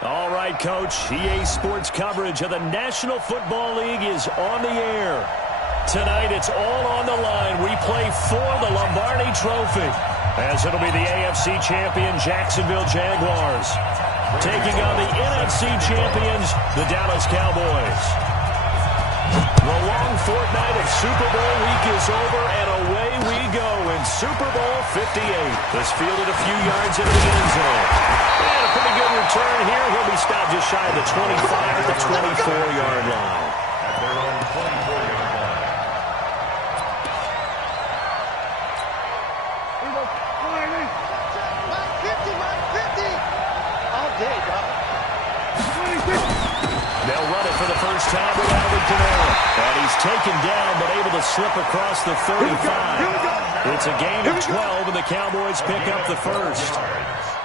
All right, Coach. EA Sports coverage of the National Football League is on the air. Tonight, it's all on the line. We play for the Lombardi Trophy, as it'll be the AFC champion Jacksonville Jaguars taking on the NFC champions, the Dallas Cowboys. The long fortnight of Super Bowl week is over, and away we go in Super Bowl 58. This fielded a few yards into the end zone. And a pretty good return here. He'll be stopped just shy of the 25 at the 24-yard line. At their own 24-yard line. All day, dog. They'll run it for the first time with Alvin Kamara. And he's taken down, but able to slip across the 35. It's a gain of 12, and the Cowboys pick up the first.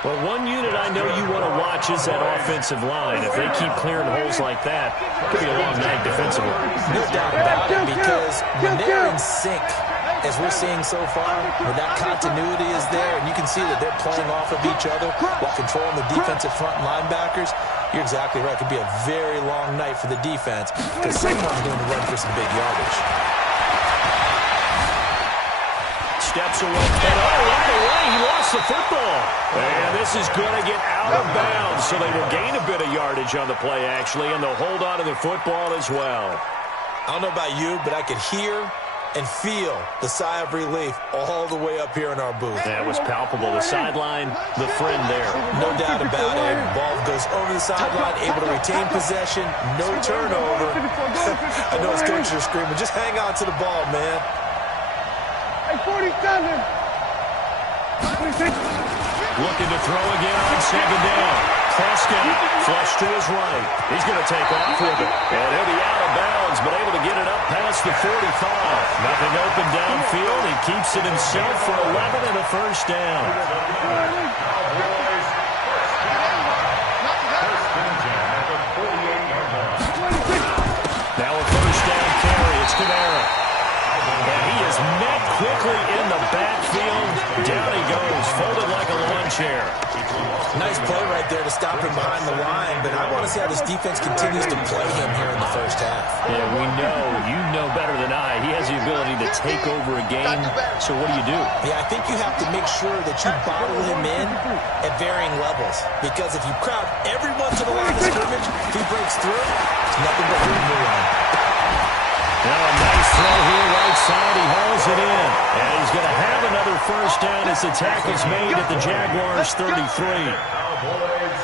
Well, one unit I know you want to watch is that offensive line. If they keep clearing holes like that, it could be a long night defensively. No doubt about it, because when they're in sync, as we're seeing so far, where that continuity is there, and you can see that they're playing off of each other while controlling the defensive front linebackers, you're exactly right. It could be a very long night for the defense because someone's going to run for some big yardage. Steps away, and right away, he lost the football. And this is going to get out of bounds, so they will gain a bit of yardage on the play, actually, and they'll hold on to the football as well. I don't know about you, but I could hear and feel the sigh of relief all the way up here in our booth. That was palpable. The sideline, the friend there. No doubt about it. Ball goes over the sideline, able to retain possession, no turnover. I know his coaches are screaming, just hang on to the ball, man. Hey, 47. Looking to throw again on second down. Prescott flush to his right. He's going to take off with it. And he'll be out of bounds, but able to get it up past the 45. Nothing open downfield. He keeps it himself for 11 and a first down. Now a first down carry. It's Kamara. And he is met quickly in the backfield. Down he goes, folded like a lawn chair. Nice play right there to stop him behind the line, but I want to see how this defense continues to play him here in the first half. Yeah, we know, you know better than I, he has the ability to take over a game. So what do? Yeah, I think you have to make sure that you bottle him in at varying levels, because if you crowd everyone to the line of scrimmage, if he breaks through, it's nothing but room to run. Now a nice throw here right side. He hauls it in. And he's going to have another first down as the tackle's made at the Jaguars 33.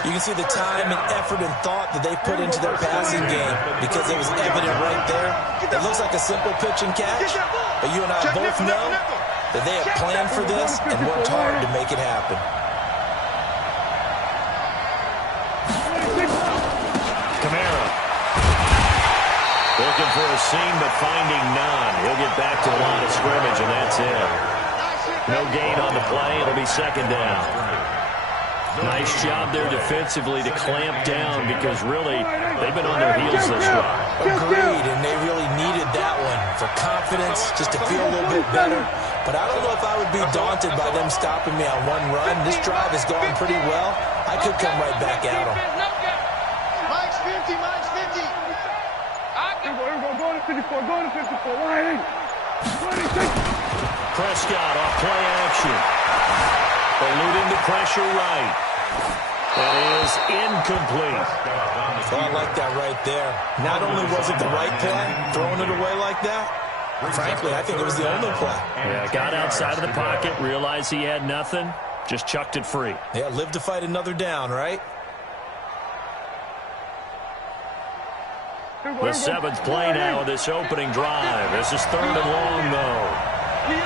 You can see the time and effort and thought that they put into their passing game because it was evident right there. It looks like a simple pitch and catch, but you and I both know that they have planned for this and worked hard to make it happen. Kamara. Looking for a seam, but finding none. He'll get back to the line of scrimmage, and that's it. No gain on the play. It'll be second down. Nice job there defensively to clamp down because, really, they've been on their heels this run. Agreed, and they really needed that one for confidence, just to feel a little bit better. But I don't know if I would be daunted by them stopping me on one run. This drive has gone pretty well. I could come right back at them. Mike's 50, Mike's 50. Go to 54, go to 54. Line in. 26. Prescott off play action. Eluding the pressure right. That is incomplete. Well, I like that right there. Not only was it the right play, throwing it away like that, frankly, I think it was the only play. Yeah, got outside of the pocket, realized he had nothing, just chucked it free. Yeah, live to fight another down, right? The seventh play now of this opening drive. This is third and long, though. Here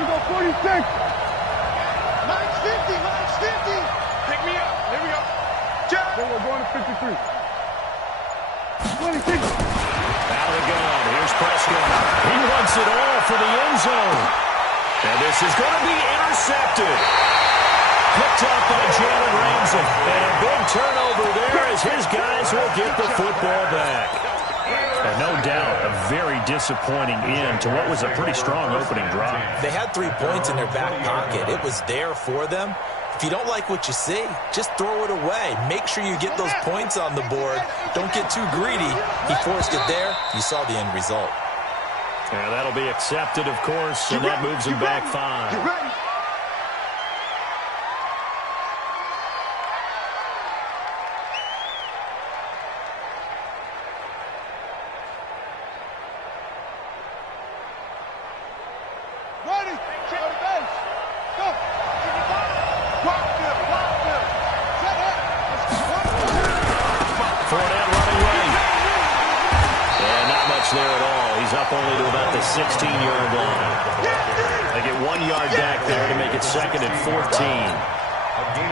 we go, 46. Mike's 50, Mike's 50. Pick me up. Here we go. Jump. Then we're going to 53. 26. Out of the gun. Here's Prescott. He wants it all for the end zone. And this is going to be intercepted. Picked up by Jalen Ramsey. And a big turnover there as his guys will get the football back. And no doubt, a very disappointing end to what was a pretty strong opening drive. They had 3 points in their back pocket. It was there for them. If you don't like what you see, just throw it away. Make sure you get those points on the board. Don't get too greedy. He forced it there. You saw the end result. Yeah, that'll be accepted, of course, and that moves him back 5. Get ready. Ready. Go to base. Go. Block them. Block them. Set up. Fournette running late. And not much there at all. He's up only to about the 16-yard line. They get 1 yard back there to make it 2nd and 14.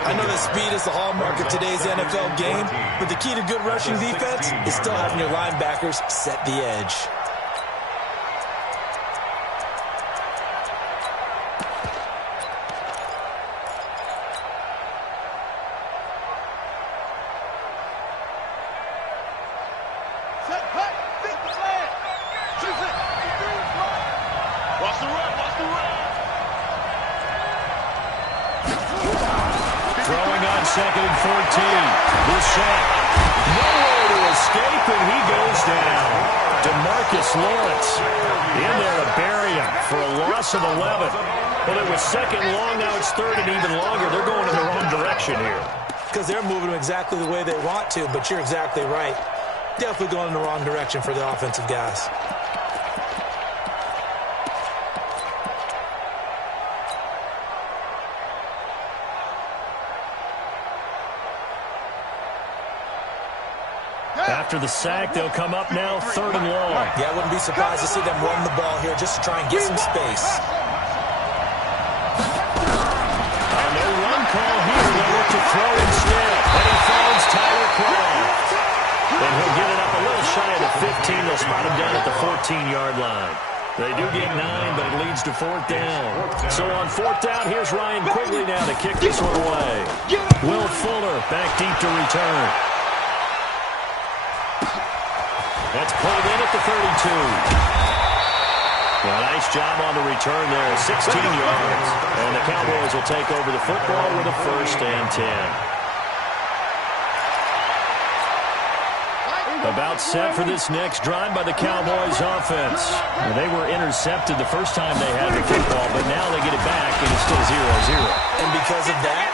I know that speed is the hallmark of today's NFL game, but the key to good rushing defense is still having your linebackers set the edge. Set. Cut. Fit the flag. Choose it. Watch the run. Watch the run. Throwing on 2nd and 14. Brissett. Nowhere to escape, and he goes down. DeMarcus Lawrence in there to bury him for a loss of 11. Well, it was 2nd long, now it's 3rd and even longer. They're going in the wrong direction here. Because they're moving them exactly the way they want to, but you're exactly right. Definitely going in the wrong direction for the offensive guys. After the sack, they'll come up now 3rd and long. Yeah, I wouldn't be surprised to see them run the ball here just to try and get some space. No run call here. They'll look to throw instead. And he finds Tyler Croft. And he'll get it up a little shy of the 15. They'll spot him down at the 14-yard line. They do get 9, but it leads to 4th down. So on 4th down, here's Ryan Quigley now to kick this one away. Will Fuller back deep to return. That's pulled in at the 32. Well, nice job on the return there, 16 yards. And the Cowboys will take over the football with a 1st and 10. About set for this next drive by the Cowboys offense. Well, they were intercepted the first time they had the football, but now they get it back, and it's still 0-0. And because of that,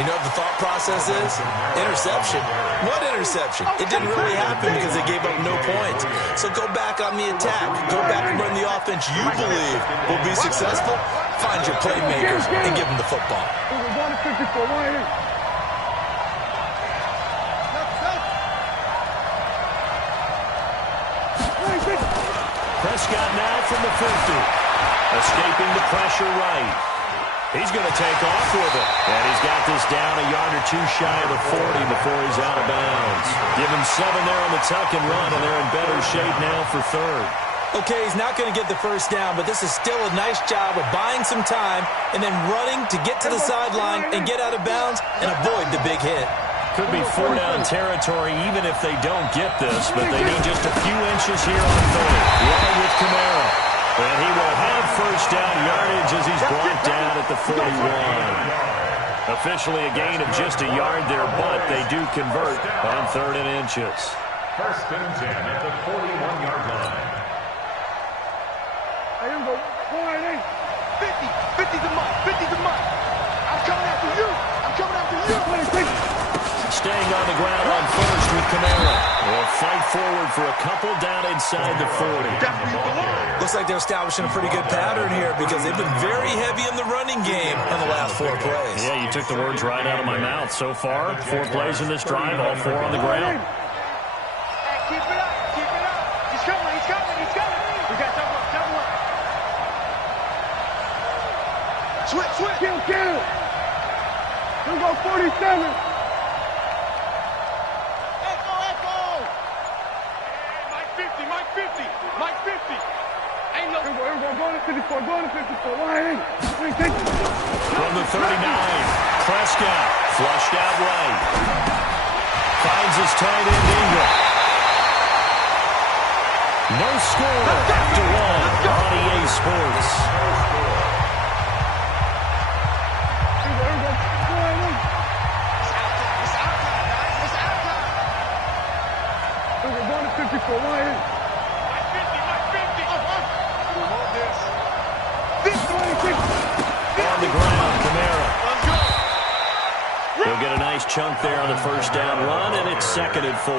you know what the thought process is? Interception. What interception? It didn't really happen because they gave up no points. So go back on the attack. Go back and run the offense you believe will be successful. Find your playmakers and give them the football. Prescott now from the 50. Escaping the pressure right. He's going to take off with it. And he's got this down a yard or two shy of the 40 before he's out of bounds. Give him 7 there on the tuck and run, and they're in better shape now for 3rd. Okay, he's not going to get the first down, but this is still a nice job of buying some time and then running to get to the sideline and get out of bounds and avoid the big hit. Could be 4-down territory even if they don't get this, but they need just a few inches here on 3rd. Running with Kamara. And he will have 1st down yardage as he's brought down at the 41. Officially a gain of just a yard there, but they do convert on 3rd and inches. 1st and 10 at the 41-yard line. I am going 50. 50's a month. 50's a month. I'm coming after you. I'm coming after you. Staying on the ground on 1st with Kamara. Will fight forward for a couple down inside the 40. Looks like they're establishing a pretty good pattern here because they've been very heavy in the running game on the last 4 plays. Yeah, you took the words right out of my mouth. So far, 4 plays in this drive, all 4 on the ground. Hey, keep it up. Keep it up. He's coming. He's coming. He's coming. We got double up. Double up. Switch. Switch. Kill. Here we go, 47. Mike 50. Ain't no. Here we go. Go to 54. Go to 54. Why ain't? From the 39, Prescott flushed out right. Finds his tight end Ingram. No score after one on EA Sports. We're going to 54. Why is it? 50. On the ground, Kamara. He'll get a nice chunk there on the first down run, and it's 2nd and 4.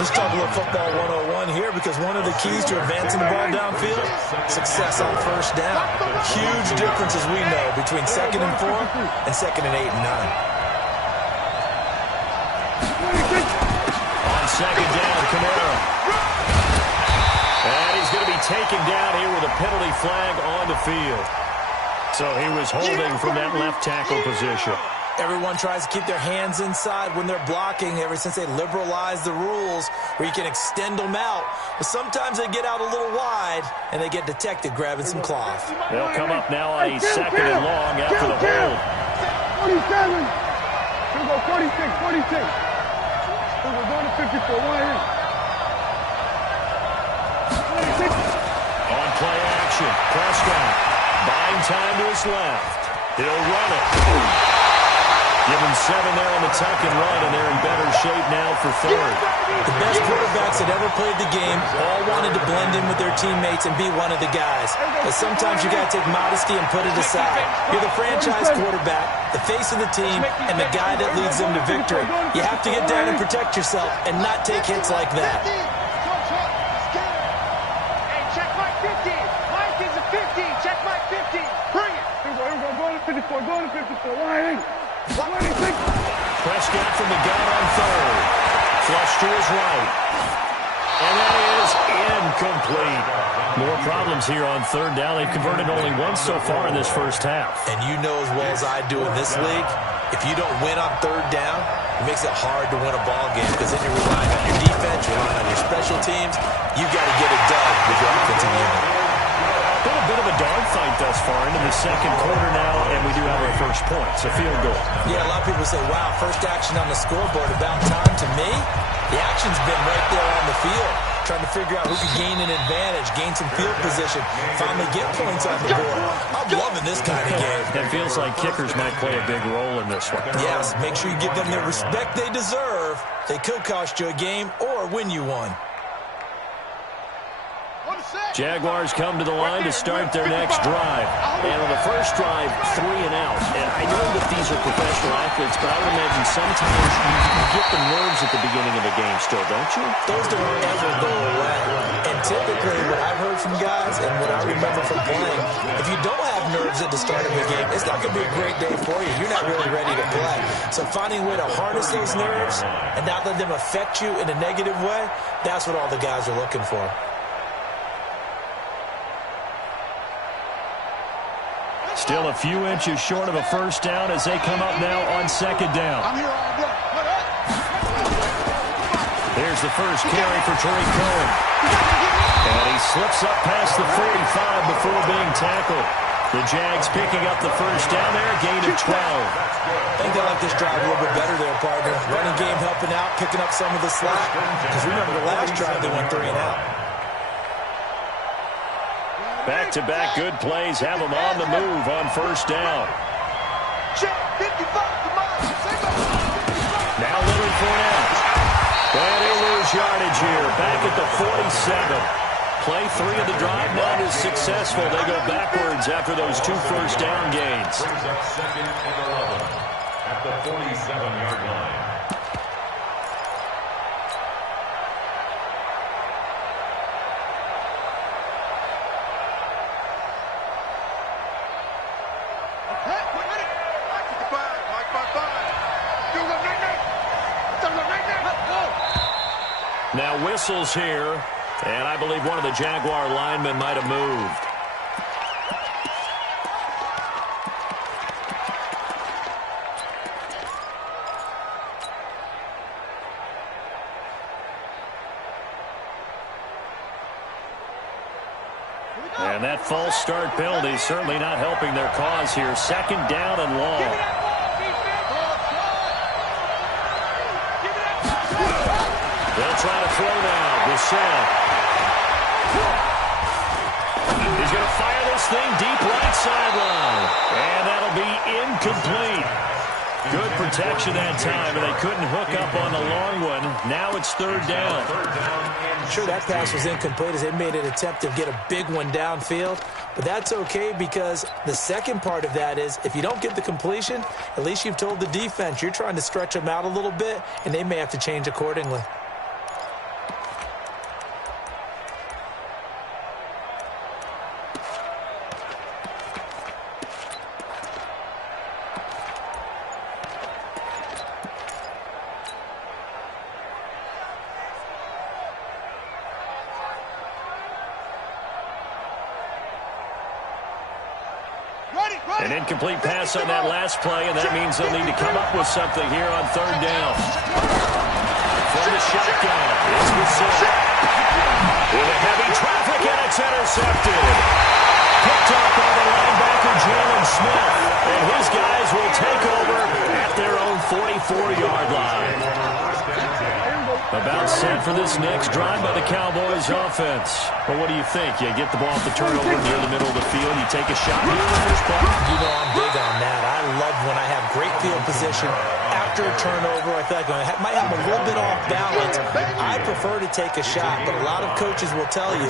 Let's talk a little football 101 here, because one of the keys to advancing the ball downfield, success on first down. Huge differences we know between 2nd and 4 and 2nd and 8 and 9. On 2nd down, Kamara. And he's going to be taken down here with a penalty flag on the field. So he was holding from that left tackle position. Everyone tries to keep their hands inside when they're blocking ever since they liberalized the rules where you can extend them out. But sometimes they get out a little wide and they get detected grabbing some cloth. They'll come up now on a 2nd and long after the hold. 47. We'll go 46. We're going to 54. Why is it? 26. On play action, Prescott buying time to his left. He'll run it. Give him 7 there on the tuck and run, and they're in better shape now for 3rd. The best quarterbacks that ever played the game all wanted to blend in with their teammates and be one of the guys. But sometimes you got to take modesty and put it aside. You're the franchise quarterback, the face of the team, and the guy that leads them to victory. You have to get down and protect yourself and not take hits like that. Check Mike 50. Mike is a 50. Check Mike 50. Bring it. Here we go. Go to 54. Go to 54. Why is it? 26. Prescott from the gun on 3rd. Flush to his right. And that is incomplete. More problems here on 3rd down. They've converted only once so far in this first half. And you know as well as I do in this league, if you don't win on 3rd down, it makes it hard to win a ball game, because then you're relying on your defense, you're relying on your special teams. You've got to get it done with your offensive unit. Been a bit of a dogfight thus far into the 2nd quarter now, and we do have our first point. It's a field goal. Yeah, a lot of people say, wow, first action on the scoreboard, about time. To me, the action's been right there on the field, trying to figure out who can gain an advantage, gain some field position, finally get points on the board. I'm loving this kind of game. It feels like kickers might play a big role in this one. Yes, make sure you give them the respect they deserve. They could cost you a game or win you one. Jaguars come to the line to start their next drive. And on the first drive, 3 and out. And I know that these are professional athletes, but I would imagine sometimes you get the nerves at the beginning of a game still, don't you? Those don't ever go away. And typically, what I've heard from guys and what I remember from playing, if you don't have nerves at the start of a game, it's not going to be a great day for you. You're not really ready to play. So finding a way to harness those nerves and not let them affect you in a negative way, that's what all the guys are looking for. Still a few inches short of a first down as they come up now on 2nd down. There's the first carry for Tariq Cohen. And he slips up past the 45 before being tackled. The Jags picking up the first down there, a gain of 12. I think they like this drive a little bit better there, partner. Running game helping out, picking up some of the slack. Because remember the last drive they went 3 and out. Back-to-back good plays have them on the move on first down. Now Leonard Fournette. And he'll lose yardage here. Back at the 47. Play 3 of the drive not is successful. They go backwards after those 2 first down gains. Brings up 2nd and 11 at the 47-yard line. Now whistles here, and I believe one of the Jaguar linemen might have moved. And that false start penalty is certainly not helping their cause here. 2nd down and long. They'll try to throw now. Brissett He's going to fire this thing deep right sideline. And that'll be incomplete. Good protection that time, and they couldn't hook up on the long one. Now it's third down. I'm sure that pass was incomplete as they made an attempt to get a big one downfield. But that's okay because the second part of that is if you don't get the completion, at least you've told the defense you're trying to stretch them out a little bit, and they may have to change accordingly. An incomplete pass on that last play, and that means they'll need to come up with something here on third down. From the shotgun, it's Bissett. With a heavy traffic, and it's intercepted. Picked up by the linebacker, Jalen Smith. And his guys will take over at their own 44-yard line. About set for this next drive by the Cowboys offense. Well, what do you think? You get the ball off the turnover near the middle of the field, you take a shot here in the first play? You know I'm big on that. I love when I have great field position after a turnover. I feel like I might have a little bit off balance. I prefer to take a shot, but a lot of coaches will tell you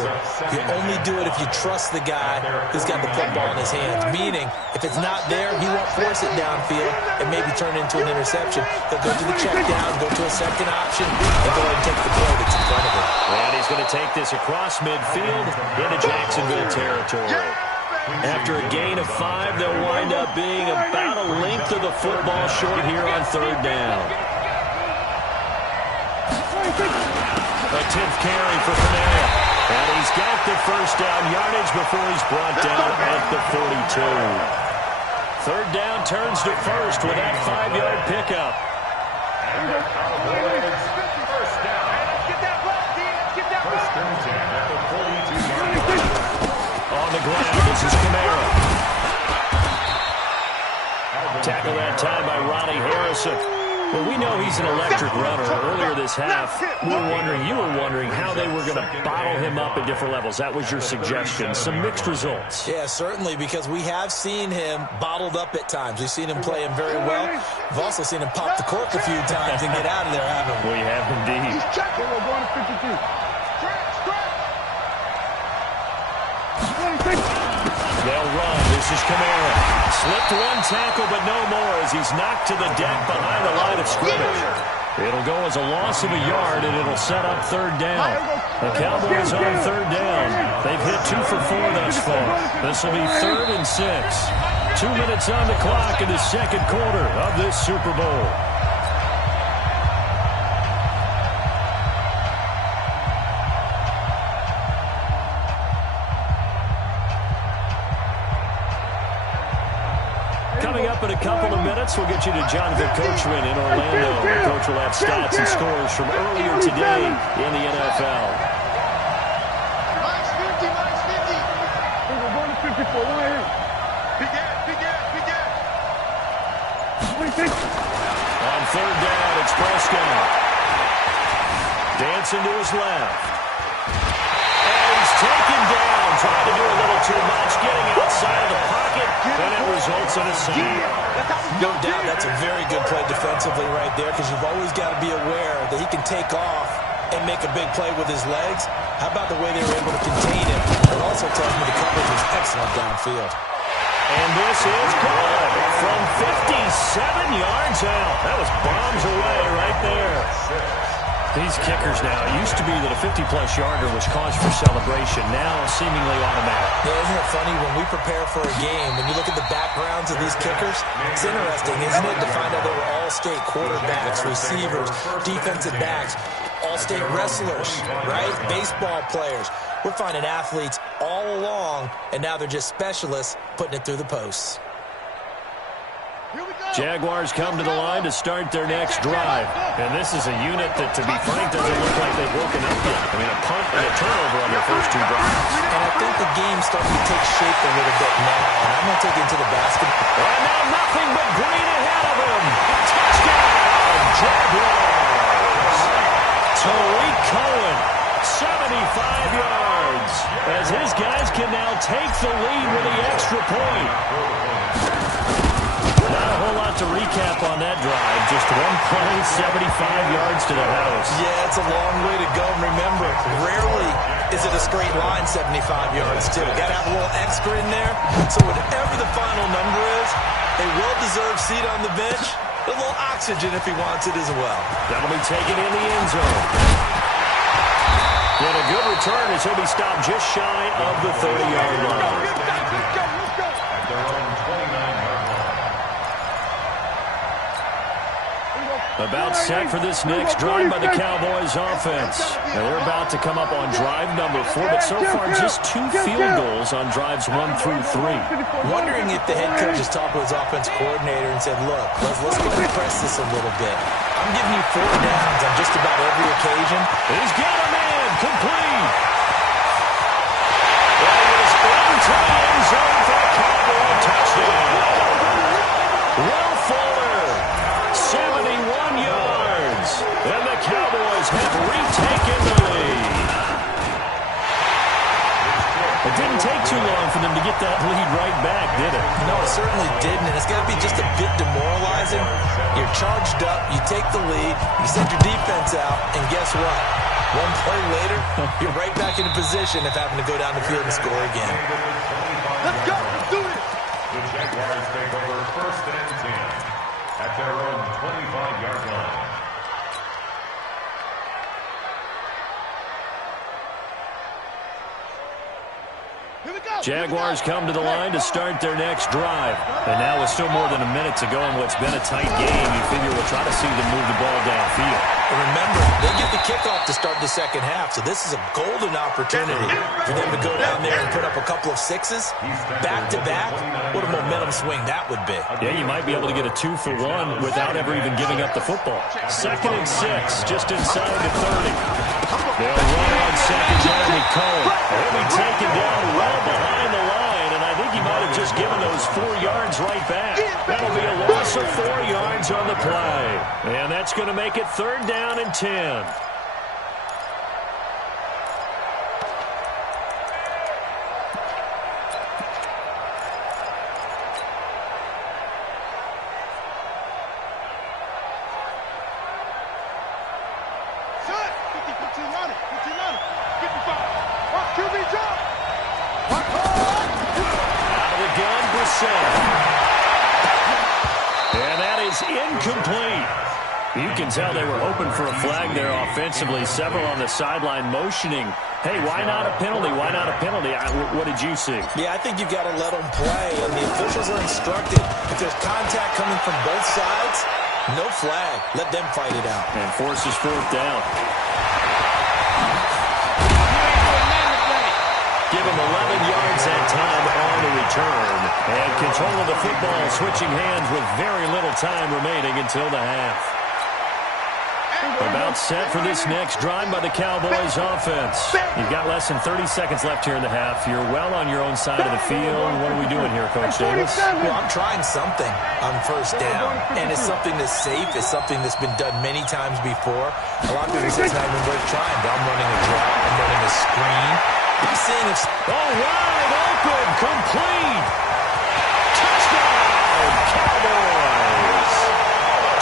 you only do it if you trust the guy who's got the football in his hands. Meaning, if it's not there, he won't force it downfield and maybe turn it into an interception. He'll go to the check down, go to a second option, and go ahead and take the play that's in front of him. And he's going to take this across midfield into Jacksonville territory. After a gain of 5, they'll wind up being about a length of the football short here on third down. A 10th carry for Panera. And he's got the first down yardage before he's brought down at the 42. Third down turns to first with that 5-yard pickup. And the Cowboys first down. Get that ball, D. Get that ball. First and 10 at the 42-yard line. On the ground, this is Kamara. Tackle that time by Ronnie Harrison. Well, we know he's an electric runner. Earlier this half, you were wondering how they were going to bottle him up at different levels. That was your suggestion. Some mixed results. Yeah, certainly, because we have seen him bottled up at times. We've seen him play him very well. We've also seen him pop the cork a few times and get out of there, haven't we? We have indeed. He's checking. We're going to 52. They'll run. This is Kamara. Slipped one tackle, but no more as he's knocked to the deck behind the line of scrimmage. It'll go as a loss of a yard, and it'll set up third down. The Cowboys on third down. They've hit 2 for 4 thus far. This will be 3rd and 6. 2 minutes on the clock in the second quarter of this Super Bowl. Coming up in a couple of minutes, we'll get you to Jonathan Coachman in Orlando. Coach will have stats and scores from earlier today in the NFL. Minus 50, minus 50. We're going to 54. One here. Big gap. 26. On third down, it's Prescott. Dancing to his left. And he's taken down, trying to do a little too much, getting outside of the pocket, and it results in a sack. No doubt that's a very good play defensively right there because you've always got to be aware that he can take off and make a big play with his legs. How about the way they were able to contain him? It also tells me the coverage was excellent downfield. And this is good from 57 yards out. That was bombs away right there. These kickers now, it used to be that a 50-plus yarder was cause for celebration. Now seemingly automatic. Yeah, isn't it funny when we prepare for a game, when you look at the backgrounds of these kickers, it's interesting, isn't it, to find out they were all-state quarterbacks, receivers, defensive backs, all-state wrestlers, right? Baseball players. We're finding athletes all along, and now they're just specialists putting it through the posts. Jaguars come to the line to start their next drive. And this is a unit that, to be frank, doesn't look like they've woken up yet. I mean, a punt and a turnover on their first 2 drives. And I think the game's starting to take shape a little bit now. And I'm going to take it to the basket. And now nothing but green ahead of him. Touchdown, Jaguars. Tariq Cohen, 75 yards. as his guys can now take the lead with the extra point. Not a whole lot to recap on that drive. Just one play, 75 yards to the house. Yeah, it's a long way to go. And remember, rarely is it a straight line 75 yards, too. Got to have a little extra in there. So whatever the final number is, a well-deserved seat on the bench, a little oxygen if he wants it as well. That'll be taken in the end zone. And a good return as he'll be stopped just shy of the 30-yard line. At their own 29-yard line. About set for this next drive by the Cowboys offense. Now they're about to come up on drive number 4, but so far just 2 field goals on drives 1 through 3. Wondering if the head coach has talked with his offense coordinator and said, look, let's go and press this a little bit. I'm giving you 4 downs on just about every occasion. He's got a man complete. That is into the end zone for a Cowboy touchdown. Will Fuller, 71 yards, and the Cowboys have retaken the lead. It didn't take too long for them to get that lead right back, did it? No, it certainly didn't, and it's got to be just a bit demoralizing. You're charged up, you take the lead, you send your defense out, and guess what? One play later, you're right back in a position of having to go down the field and score again. Let's go. Let's do this. The Jaguars take over 1st and 10 at their own 25-yard line. Here we go. Jaguars come to the line to start their next drive. And now with still more than a minute to go in what's been a tight game, you figure we'll try to see them move the ball downfield. And remember, they get the kickoff to start the second half, so this is a golden opportunity for them to go down there and put up a couple of 6s. Back-to-back, what a momentum swing that would be. Yeah, you might be able to get a 2-for-1 without ever even giving up the football. 2nd and 6, just inside the 30. They'll run on second down with Cohen. He'll be taken down well behind the line, and I think he might have just given those 4 yards right back. That'll be a loss of 4 yards on the play. And that's going to make it 3rd down and 10. And that is incomplete. You can tell they were hoping for a flag there offensively. Several on the sideline motioning, hey, why not a penalty? Why not a penalty? What did you see? Yeah, I think you've got to let them play, and the officials are instructed. If there's contact coming from both sides, no flag. Let them fight it out. And forces 4th down. Give him 11 yards that time on the return. And control of the football, switching hands with very little time remaining until the half. About set for this next drive by the Cowboys offense. You've got less than 30 seconds left here in the half. You're well on your own side of the field. What are we doing here, Coach Davis? Well, I'm trying something on 1st down, and it's something that's safe. It's something that's been done many times before. A lot of people say it's not even worth trying, but I'm running a drop. I'm running a screen. I'm seeing if... Oh, wide open, complete. Touchdown, Cowboys.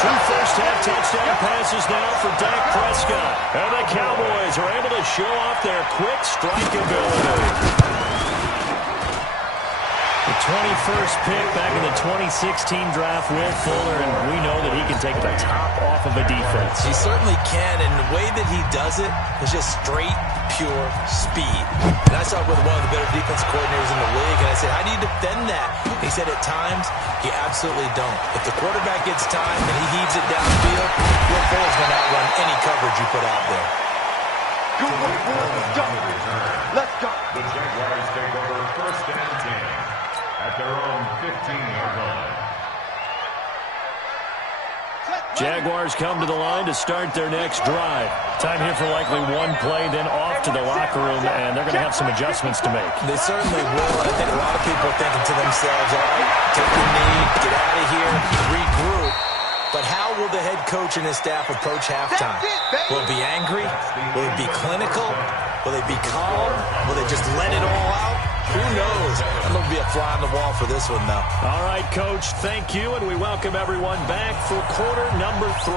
2 first-half touchdown passes now for Dak Prescott. And the Cowboys are able to show off their quick strike ability. The 21st pick back in the 2016 draft, Will Fuller, and we know that he can take the top off of a defense. He certainly can, and the way that he does it is just straight, pure speed. And I saw it with one of the better defense coordinators in the league, and I said, how do you defend that? He said, at times, you absolutely don't. If the quarterback gets time and he heaves it downfield, Will Fuller's going to outrun any coverage you put out there. Good work, boys. Let's go. Let's go. The Jaguars take over 1st and 10 at their own 15-yard line. Jaguars come to the line to start their next drive. Time here for likely one play, then off to the locker room, and they're going to have some adjustments to make. They certainly will. I think a lot of people are thinking to themselves, all right, take the knee, get out of here, regroup. But how will the head coach and his staff approach halftime? Will it be angry? Will it be clinical? Will they be calm? Will they just let it all out? Who knows? I'm going to be a fly on the wall for this one, though. All right, Coach, thank you, and we welcome everyone back for quarter number 3.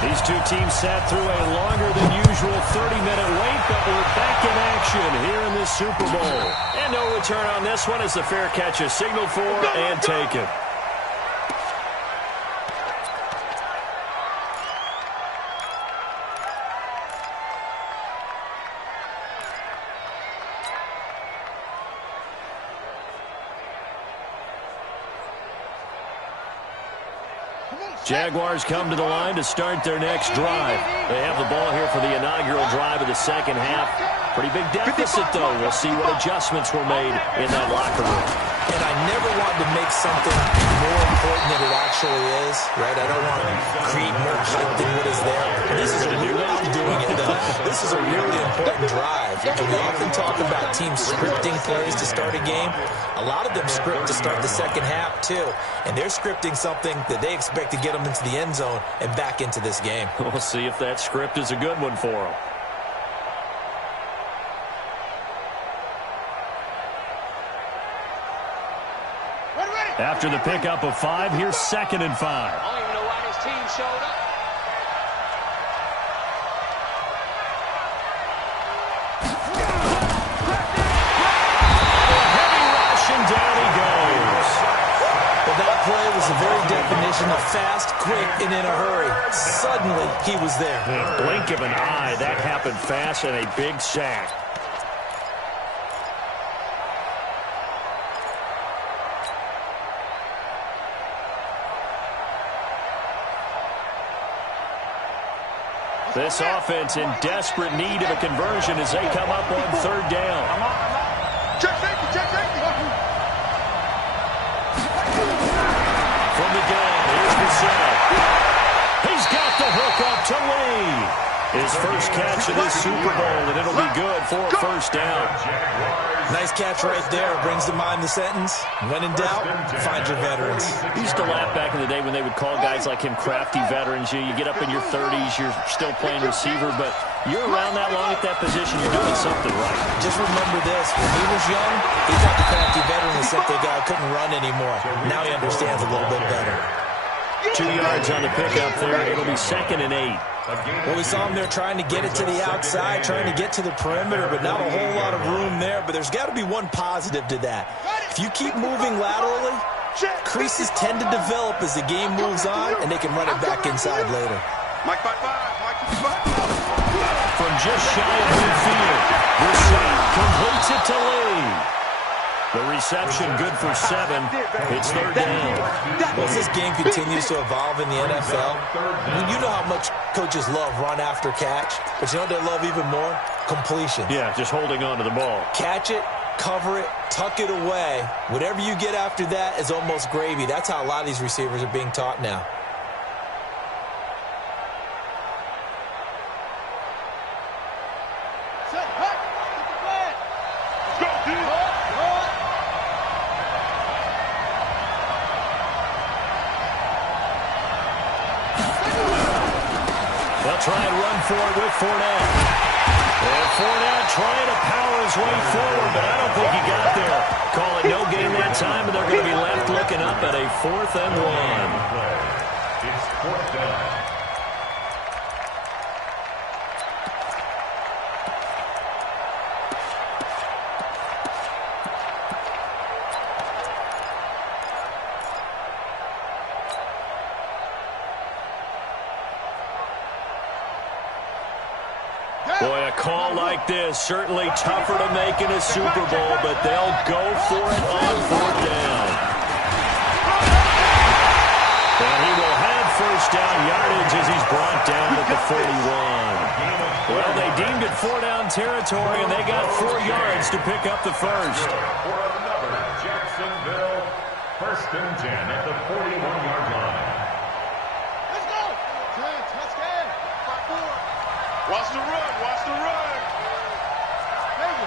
These two teams sat through a longer than usual 30-minute wait, but we're back in action here in this Super Bowl. And no return on this one as the fair catch is signaled for and taken. Jaguars come to the line to start their next drive. They have the ball here for the inaugural drive of the second half. Pretty big deficit, though. We'll see what adjustments were made in that locker room. And I never want to make something more important than it actually is, right? I don't want to create more hype than what is there. This is a real way of doing it, though. This is a really important drive. And we often talk about teams scripting plays to start a game. A lot of them script to start the second half, too. And they're scripting something that they expect to get them into the end zone and back into this game. We'll see if that script is a good one for them. After the pickup of 5, here's 2nd and 5. I don't even know why this team showed up. Heavy rush, and down he goes. Well, that play was the very definition of fast, quick, and in a hurry. Suddenly, he was there. Blink of an eye, that happened fast, and a big sack. This offense in desperate need of a conversion as they come up on 3rd down. Check safety, check safety. From the gun, here's the setup. He's got the hook up to Lee. His first catch of this Super Bowl, and it'll be good for a 1st down. Nice catch right there. Brings to mind the sentence, when in doubt, find your veterans. We used to laugh back in the day when they would call guys like him crafty veterans. You get up in your 30s, you're still playing receiver, but you're around that long at that position, you're doing something right. Just remember this. When he was young, he thought the crafty veteran was simply a guy who couldn't run anymore. Now he understands a little bit better. 2 yards on the pickup there. It'll be 2nd and 8. Well, we saw him there trying to get it to the outside, trying to get to the perimeter, but not a whole lot of room there. But there's got to be one positive to that. If you keep moving laterally, creases tend to develop as the game moves on, and they can run it back inside later. Mike 5-5, Mike 5-5. From just shy of midfield, Brissett completes it to Lee. The reception good for 7. It's 3rd down. Well, as this game continues to evolve in the NFL, you know how much coaches love run after catch, but you know what they love even more? Completion. Yeah, just holding on to the ball. Catch it, cover it, tuck it away. Whatever you get after that is almost gravy. That's how a lot of these receivers are being taught now. They'll try and run for it with Fournette. And Fournette trying to power his way forward, but I don't think he got there. Call it no gain that time, and they're going to be left looking up at a 4th and 1. It's 4th down. Boy, a call like this, certainly tougher to make in a Super Bowl, but they'll go for it on 4th down. And he will have 1st down yardage as he's brought down at the 41. Well, they deemed it 4-down territory, and they got 4 yards to pick up the 1st. For another Jacksonville 1st and 10 at the 41-yard line. Let's go. Let's go. 5-4. Watch the run. Watch the run.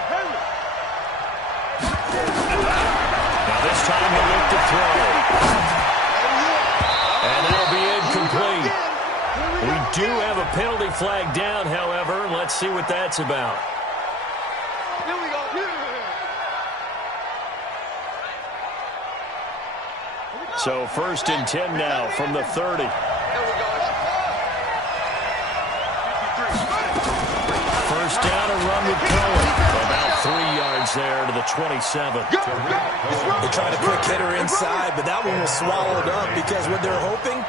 Hurry. Now this time they look to throw. And that'll be incomplete. We do have a penalty flag down, however. Let's see what that's about. Here we go. So 1st and 10 now from the 30. There we go. First down, a run with Cohen. About 3 yards there to the 27. They tried a quick hitter inside, but that one was swallowed up because what they're hoping,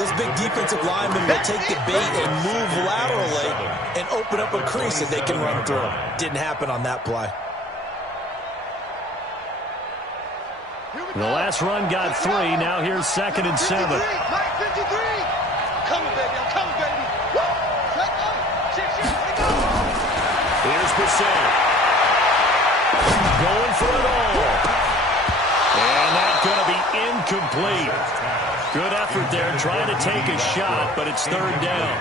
those big defensive linemen will take the bait and move laterally and open up a crease that they can run through. Didn't happen on that play. The last run got 3. Now here's 2nd and 7. Mike 53. Coming, baby. I'm coming, baby. Here's Brissett. Going for it all. And that's going to be incomplete. Good effort there, trying to take a shot, but it's 3rd down.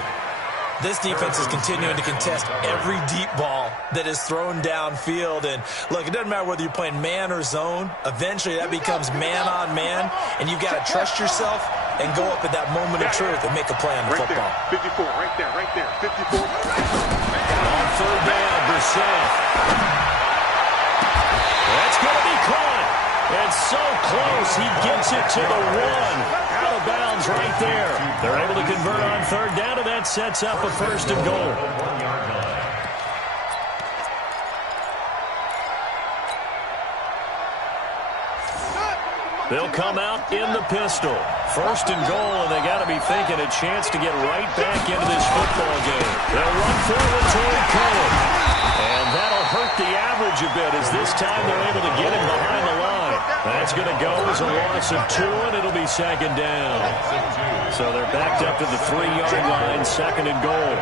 This defense is continuing to contest every deep ball that is thrown downfield. And, look, it doesn't matter whether you're playing man or zone. Eventually, that becomes man-on-man, and you've got to trust yourself and go up at that moment of truth and make a play on the football. 54, right there, 54. On 3rd down, Brissett. That's going to be caught. It's so close, he gets it to the 1. Out of bounds right there. They're able to convert on 3rd down, and that sets up a 1st and goal. They'll come out in the pistol. 1st and goal, and they got to be thinking a chance to get right back into this football game. They'll run forward toward Cohen. And that'll hurt the average a bit as this time they're able to get him behind the line. That's going to go as a loss of 2, and it'll be 2nd down. So they're backed up to the 3-yard line, 2nd and goal.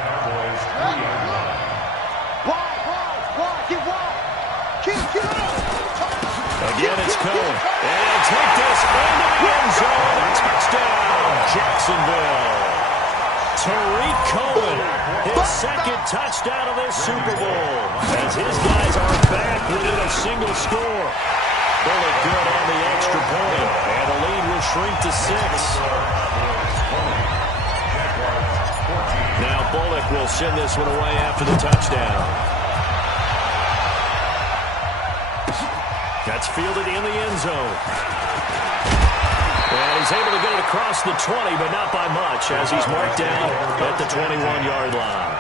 Again, it's Cohen. And take this into the end zone. Touchdown, Jacksonville. Tariq Cohen, his 2nd touchdown of this Super Bowl. As his guys are back within a single score. Bullock good on the extra point. And the lead will shrink to 6. Now Bullock will send this one away after the touchdown. That's fielded in the end zone. And he's able to get it across the 20, but not by much, as he's marked down at the 21-yard line.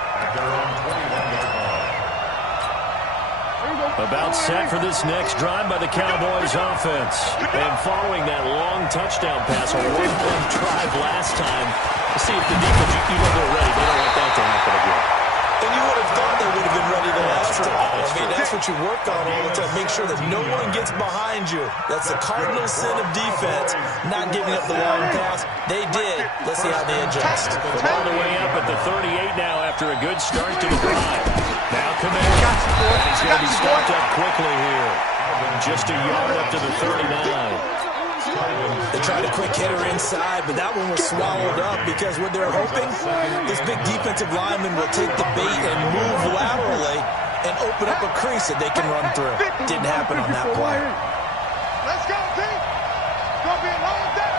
About set for this next drive by the Cowboys offense. And following that long touchdown pass, a one-play drive last time, to see if the defense, you know they're ready. They don't want that to happen again. And you would have thought they would have been ready the last time. I mean, that's what you work on all the time. Make sure that no one gets behind you. That's the cardinal sin of defense, not giving up the long pass. They did. Let's see how they adjust. They're all the way up at the 38 now after a good start to the drive. Now Kamara. And he's going to be stopped up quickly here. Just a yard up to the 39. They tried a quick hitter inside, but that one was swallowed up because what they're hoping, this big defensive lineman will take the bait and move laterally and open up a crease that they can run through. Didn't happen on that play. Let's go, team. It's going to be a long day.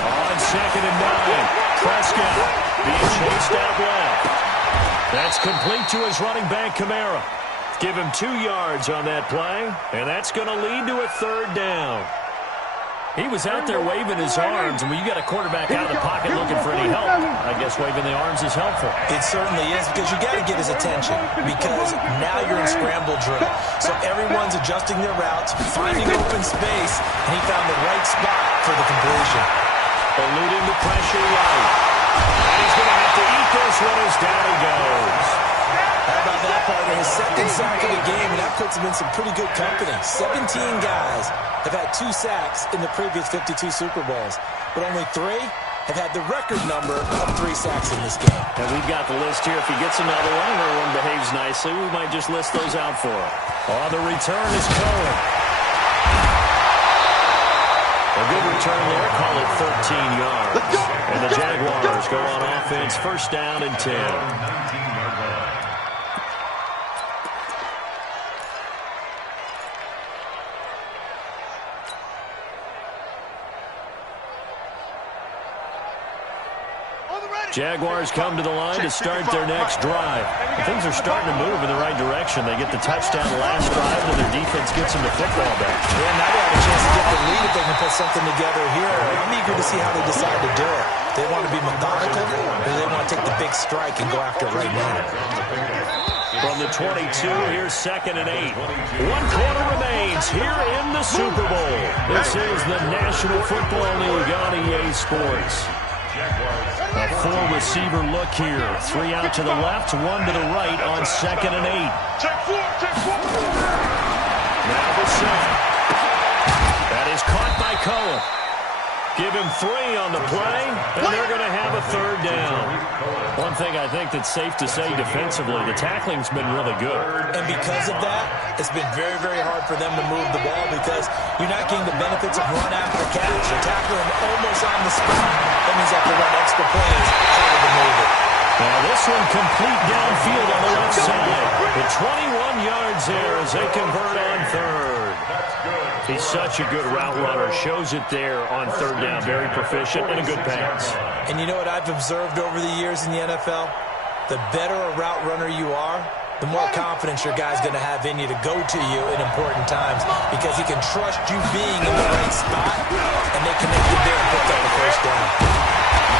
On 2nd and 9, Prescott being chased out left. That's complete to his running back, Kamara. Give him 2 yards on that play, and that's going to lead to a 3rd down. He was out there waving his arms, and when you got a quarterback out of the pocket looking for any help, I guess waving the arms is helpful. It certainly is, because you got to get his attention, because now you're in scramble drill. So everyone's adjusting their routes, finding open space, and he found the right spot for the completion. Eluding the pressure right. And he's going to have to eat this one as down he goes. How about that, partner? His 2nd sack of the game, and that puts him in some pretty good company. 17 guys have had 2 sacks in the previous 52 Super Bowls, but only 3 have had the record number of 3 sacks in this game. And we've got the list here. If he gets another one, or one behaves nicely, we might just list those out for him. On the return is Cohen. A good return there, call it 13 yards. And the Jaguars go on offense, 1st down and 10. On the Jaguars come to the line to start their next drive. Things are starting to move in the right direction. They get the touchdown last drive, and their defense gets them the football back. Yeah, now they have a chance to get the lead if they can put something together here. I'm eager to see how they decide to do it. They want to be methodical, or they want to take the big strike and go after it right now. From the 22, here's 2nd and 8. 1 quarter remains here in the Super Bowl. This is the National Football League on EA Sports. A 4-receiver look here. 3 out to the left, 1 to the right on 2nd and 8. Check 4. Now the 7. That is caught by Cohen. Give him 3 on the play, and they're going to have a 3rd down. One thing I think that's safe to say defensively, the tackling's been really good. And because of that, it's been very, very hard for them to move the ball because you're not getting the benefits of run after catch. You're tackling almost on the spot. That means you have to run extra plays harder to move it. Now this one complete downfield on the left side. The 21 yards there as they convert on 3rd. He's such a good route runner. Shows it there on 3rd down. Very proficient and a good pass. And you know what I've observed over the years in the NFL? The better a route runner you are, the more confidence your guy's going to have in you to go to you in important times because he can trust you being in the right spot, and they connected there and picked up the 1st down.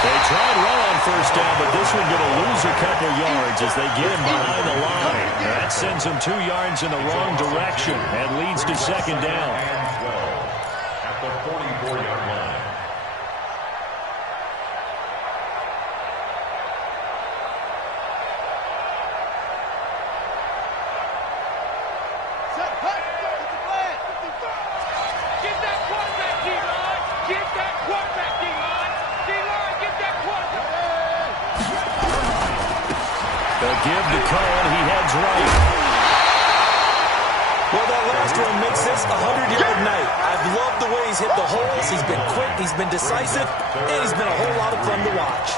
They tried well on 1st down, but this one going to lose a couple yards as they get him behind the line. That sends him 2 yards in the wrong direction and leads to 2nd down. At the 44-yard line. Set, hut, get the flag. Get that quarterback, D-line. Get that quarterback, D-line. D-line, get that quarterback. They'll give to Cohen. He heads right. Well, that last one makes this a 100-yard night. I've loved the way he's hit the holes. He's been quick, he's been decisive, and he's been a whole lot of fun to watch.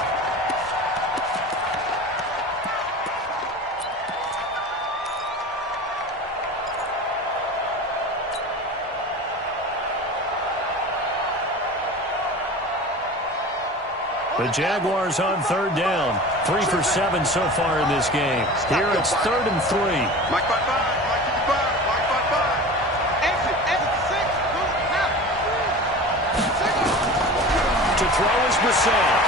The Jaguars on 3rd down. 3 for 7 so far in this game. Here it's 3rd and 3. Mike 5-5. Mike 55. Mike 5-5. Exit 6. Move now. To throw is Brissett.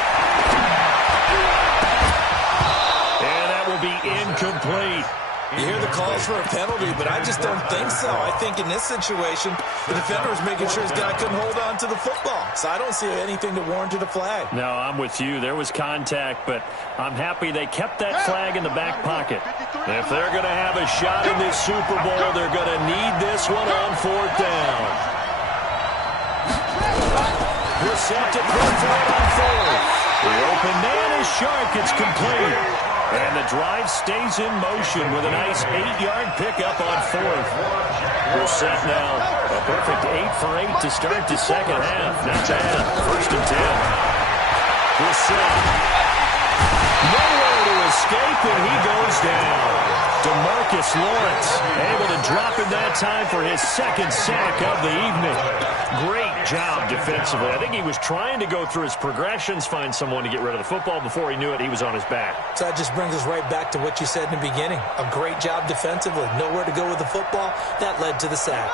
And that will be incomplete. You hear the calls for a penalty, but I just don't think so. I think in this situation, the defender was making sure his guy couldn't hold on to the football. So I don't see anything to warrant a flag. No, I'm with you. There was contact, but I'm happy they kept that flag in the back pocket. If they're going to have a shot in this Super Bowl, they're going to need this one on 4th down. Brissett to throw for it on 4th. The open man is Shark. It's complete. And the drive stays in motion with a nice 8-yard pickup on 4th. Brissett now a perfect 8 for 8 to start the 2nd half. Not bad. 1st and 10. Brissett. Nowhere to escape, and he goes down. DeMarcus Lawrence able to drop him that time for his 2nd sack of the evening. Great job defensively. I think he was trying to go through his progressions, find someone to get rid of the football. Before he knew it, he was on his back. So that just brings us right back to what you said in the beginning. A great job defensively. Nowhere to go with the football. That led to the sack.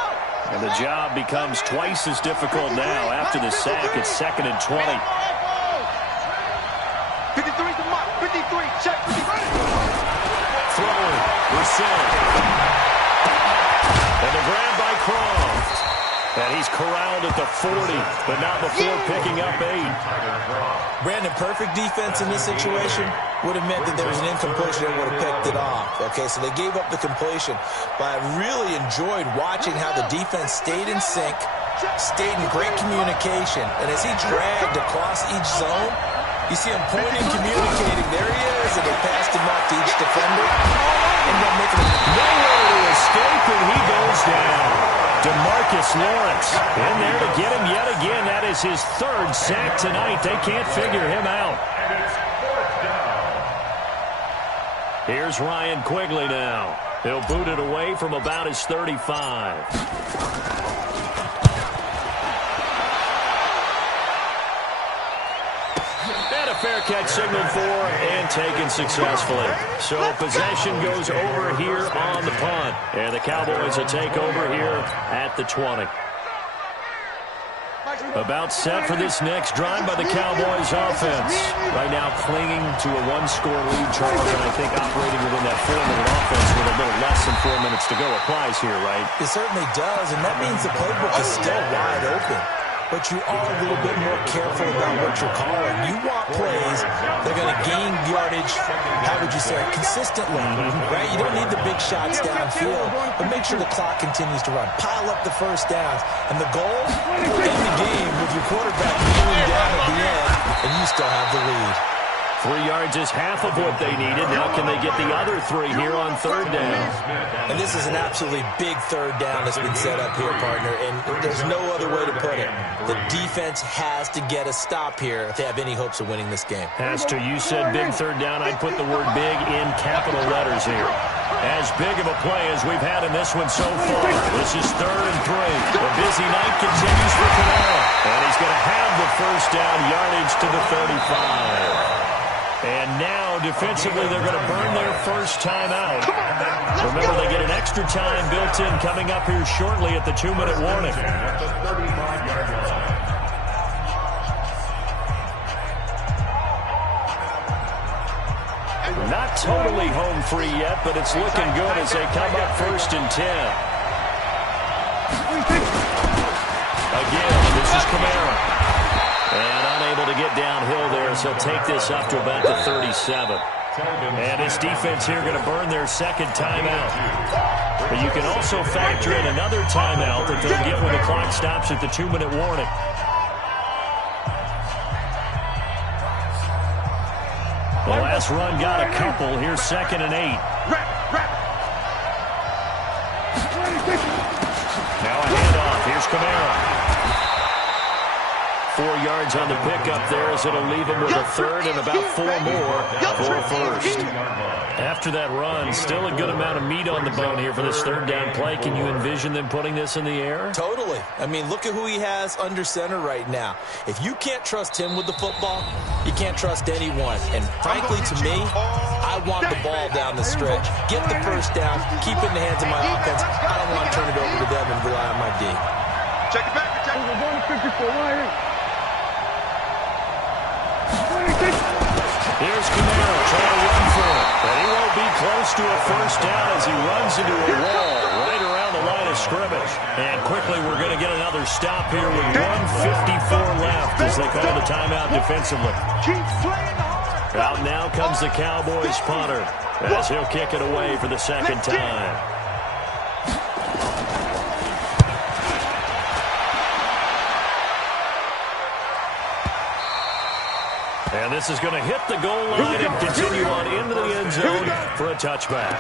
And the job becomes twice as difficult now. After the sack, it's 2nd and 20. 53's the mark. 53. Check 53. Throwing. Brissett. And the grab by Croft. And he's corralled at the 40, but not before picking up 8. Brandon, perfect defense in this situation would have meant that there was an incompletion and would have picked it off. Okay, so they gave up the completion. But I really enjoyed watching how the defense stayed in sync, stayed in great communication. And as he dragged across each zone, you see him pointing, communicating. There he is, and they passed him off to each defender. And they're making nowhere to escape, and he goes down. DeMarcus Lawrence in there to get him yet again. That is his 3rd sack tonight. They can't figure him out. Here's Ryan Quigley now. He'll boot it away from about his 35. fair catch signaled for and taken successfully. So possession goes over here on the punt. And the Cowboys will take over here at the 20. About set for this next drive by the Cowboys offense. Right now clinging to a one-score lead, Charles, and I think operating within that 4-minute offense with a little less than 4 minutes to go applies here, right? It certainly does, and that means the playbook is still wide open. But you are a little bit more careful about what you're calling. You want plays that are going to gain yardage, how would you say, consistently, right? You don't need the big shots downfield, but make sure the clock continues to run. Pile up the first downs. And the goal? End the game with your quarterback kneeling down at the end, and you still have the lead. 3 yards is half of what they needed. Now can they get the other 3 here on third down? And this is an absolutely big third down that's been set up here, partner, and there's no other way to put it. The defense has to get a stop here if they have any hopes of winning this game. Has to. You said big third down. I'd put the word big in capital letters here. As big of a play as we've had in this one so far. This is 3rd and 3. The busy night continues for Kamara. And he's going to have the first down, yardage to the 35. And now, defensively, they're going to burn their first time out. Remember, they get an extra time built in coming up here shortly at the 2-minute warning. Not totally home free yet, but it's looking good as they come up 1st and 10. Again, this is Kamara. And unable to get downhill there, so take this up to about the 37. And this defense here going to burn their second timeout. But you can also factor in another timeout that they'll get when the clock stops at the 2-minute warning. The last run got a couple. Here's 2nd and 8. Now a handoff. Here's Kamara. 4 yards on the pickup there as it'll leave him with a third and about 4 more for a first. After that run, still a good amount of meat on the bone here for this third down play. Can you envision them putting this in the air? Totally. I mean, look at who he has under center right now. If you can't trust him with the football, you can't trust anyone. And frankly, to me, I want the ball down the stretch. Get the first down, keep it in the hands of my offense. I don't want to turn it over to them and rely on my D. Check it back. Check it. We're going to 54 right here. Here's Kamara trying to run for it, but he won't be close to a first down as he runs into a wall right around the line of scrimmage. And quickly we're going to get another stop here with 1:54 left as they call the timeout defensively. Out now comes the Cowboys punter as he'll kick it away for the second time. And this is going to hit the goal line and continue on into the end zone for a touchback.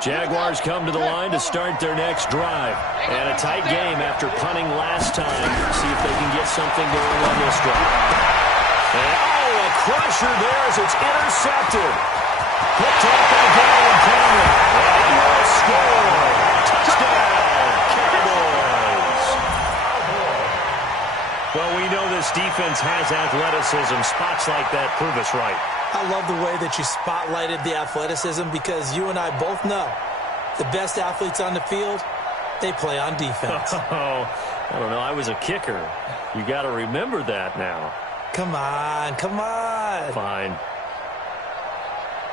Jaguars come to the line to start their next drive. And a tight game after punting last time. See if they can get something going on this drive. And, a crusher there as it's intercepted. Picked off by Darren Cameron. And he will score. Touchdown, Cowboys. Well, we know this defense has athleticism. Spots like that prove us right. I love the way that you spotlighted the athleticism because you and I both know the best athletes on the field, they play on defense. Oh, I don't know. I was a kicker. You got to remember that now. Come on, come on. Fine.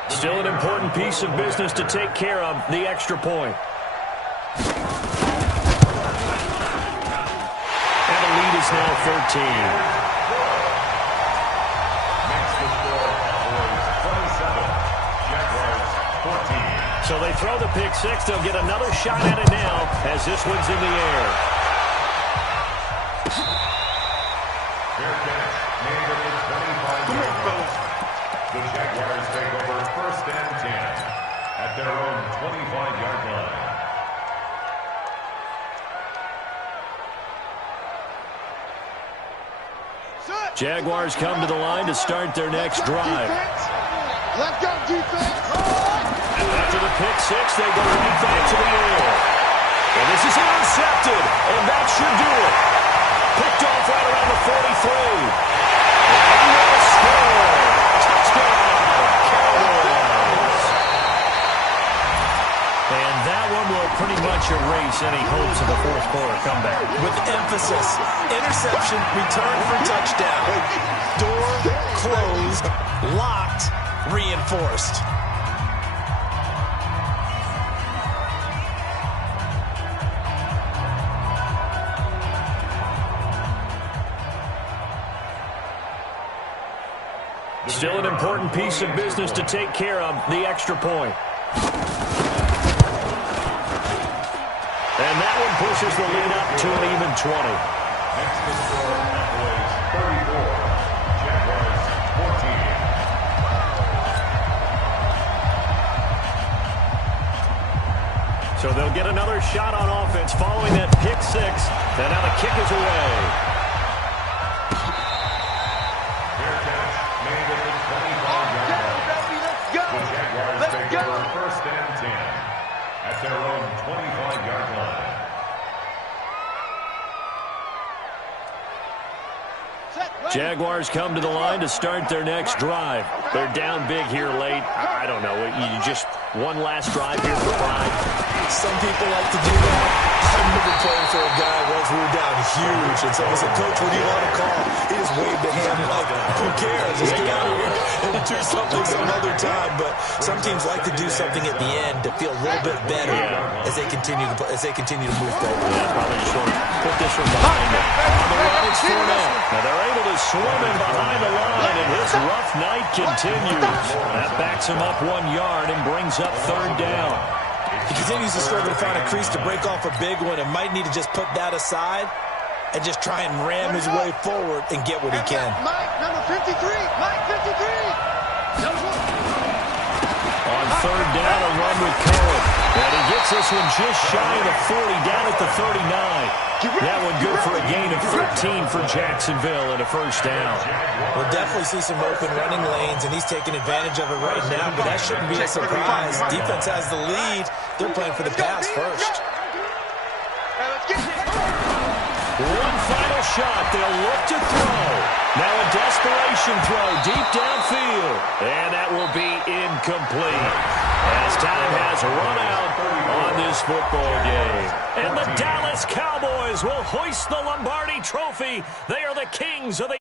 Still an important piece of business to take care of, the extra point. And the lead is now 13. Next to score, Cowboys 27, Jaguars 14. So they throw the pick six. They'll get another shot at it now as this one's in the air. Fair catch, made at the 25-yard line. The Jaguars take over 1st and 10 at their own 25-yard line. Jaguars come to the line to start their next drive. Let's go, defense. After the pick six. They go right back to the air. And this is intercepted, and that should do it. Picked off right around the 43. And he will score. Touchdown, Cowboys. And that one will pretty much erase any hopes of a fourth quarter comeback. With emphasis, interception, return for touchdown. Door closed, locked, reinforced. Still an important piece of business to take care of, the extra point. And that one pushes the lead up to an even 20. Next to score, Cowboys 34, Jaguars 14. So they'll get another shot on offense following that pick six. And now the kick is away. Fair catch made at the 25-yard line. The Jaguars take over first and 10 at their own 25-yard line. Jaguars come to the line to start their next drive. They're down big here late. I don't know. You just one last drive here for pride. Some people like to do that. I remember playing for a guy once we were down huge, and someone said, "Coach, what do you want to call?" He just waved a hand like, "Who cares? Just get out of here and do something some other time." But some teams like to do something at the end to feel a little bit better as they continue to move forward. Yeah, probably just want to put this one behind them. On the run, it's Fournette. Now they're able to swim in behind the line, and his rough night continues. That backs him up 1 yard and brings up third down. He continues to struggle to find a crease to break off a big one and might need to just put that aside and just try and ram his way forward and get what he can. Mike, number 53. Mike, 53. On third down, a run with Cohen. And he gets this one just shy of the 40, down at the 39. That one good for a gain of 13 for Jacksonville and a first down. We'll definitely see some open running lanes, and he's taking advantage of it right now, but that shouldn't be a surprise. Defense has the lead. They're playing for the pass first. One final shot. They'll look to throw. Now a desperation throw deep downfield. And that will be incomplete as time has run out on this football game. And the Dallas Cowboys will hoist the Lombardi Trophy. They are the kings of the